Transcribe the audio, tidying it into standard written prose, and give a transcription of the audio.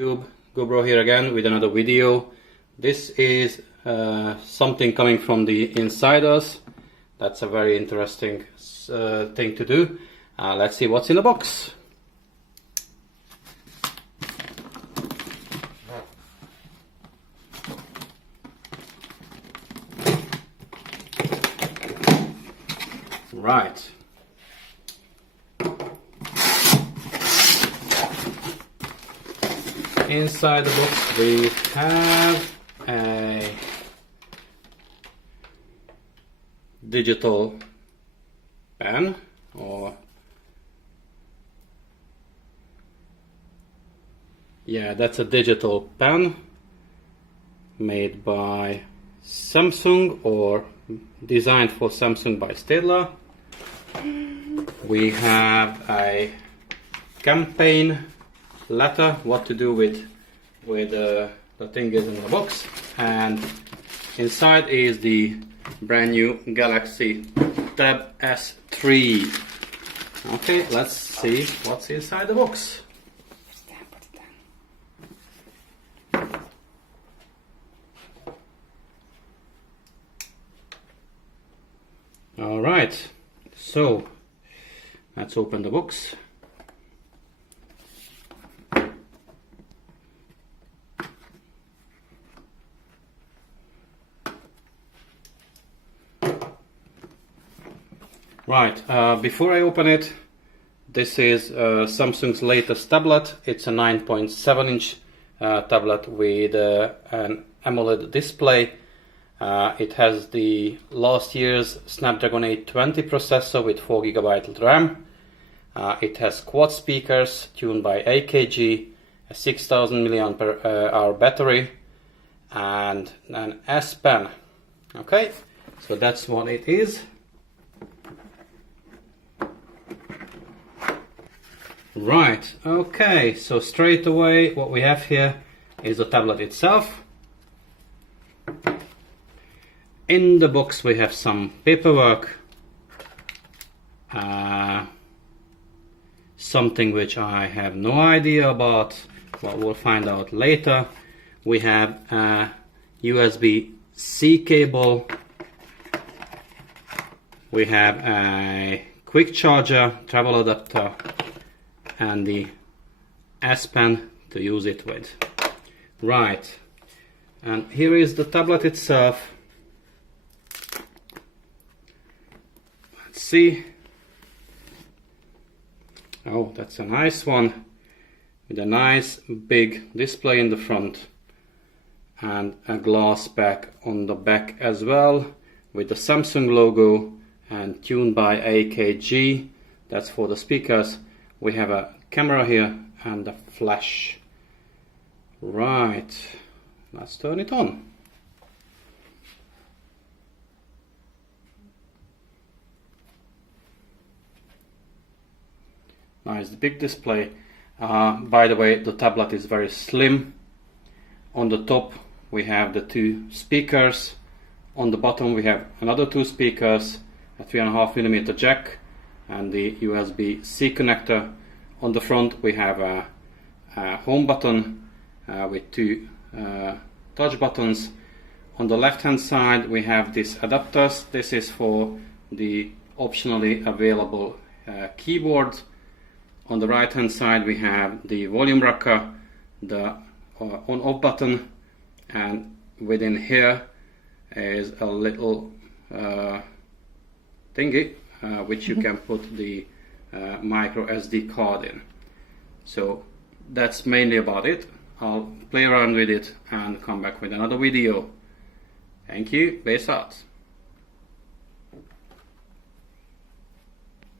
YouTube, GoPro here again with another video. This is something coming from the inside us. That's a very interesting thing to do. Let's see what's in the box. Right. Inside the box we have a digital pen, or yeah, that's a digital pen made by Samsung or designed for Samsung by Stedler. We have a campaign letter, what to do with the thing is in the box, and inside is the brand new Galaxy Tab S3. Okay, let's see what's inside the box. All right, so let's open the box. Right, before I open it, this is Samsung's latest tablet. It's a 9.7 inch tablet with an AMOLED display. It has the last year's Snapdragon 820 processor with 4 GB RAM. It has quad speakers tuned by AKG, a 6000 mAh battery, and an S Pen. Okay, so that's what it is. Right, okay, so straight away what we have here is the tablet itself. In the box we have some paperwork, something which I have no idea about, but we'll find out later. We have a USB-C cable, we have a quick charger, travel adapter, and the S Pen to use it with. Right, and here is the tablet itself. Let's see. Oh, that's a nice one with a nice big display in the front and a glass back on the back as well with the Samsung logo and tuned by AKG. That's for the speakers. We have a camera here and a flash. Right, let's turn it on. Nice big display. By the way, the tablet is very slim. On the top we have the two speakers. On the bottom we have another two speakers, a 3.5mm jack, and the USB-C connector. On the front we have a home button with two touch buttons. On the left hand side we have these adapters. This is for the optionally available keyboard. On the right hand side we have the volume rocker, the on-off button, and within here is a little thingy which you can put the micro SD card in. So that's mainly about it. I'll play around with it and come back with another video. Thank you, peace out.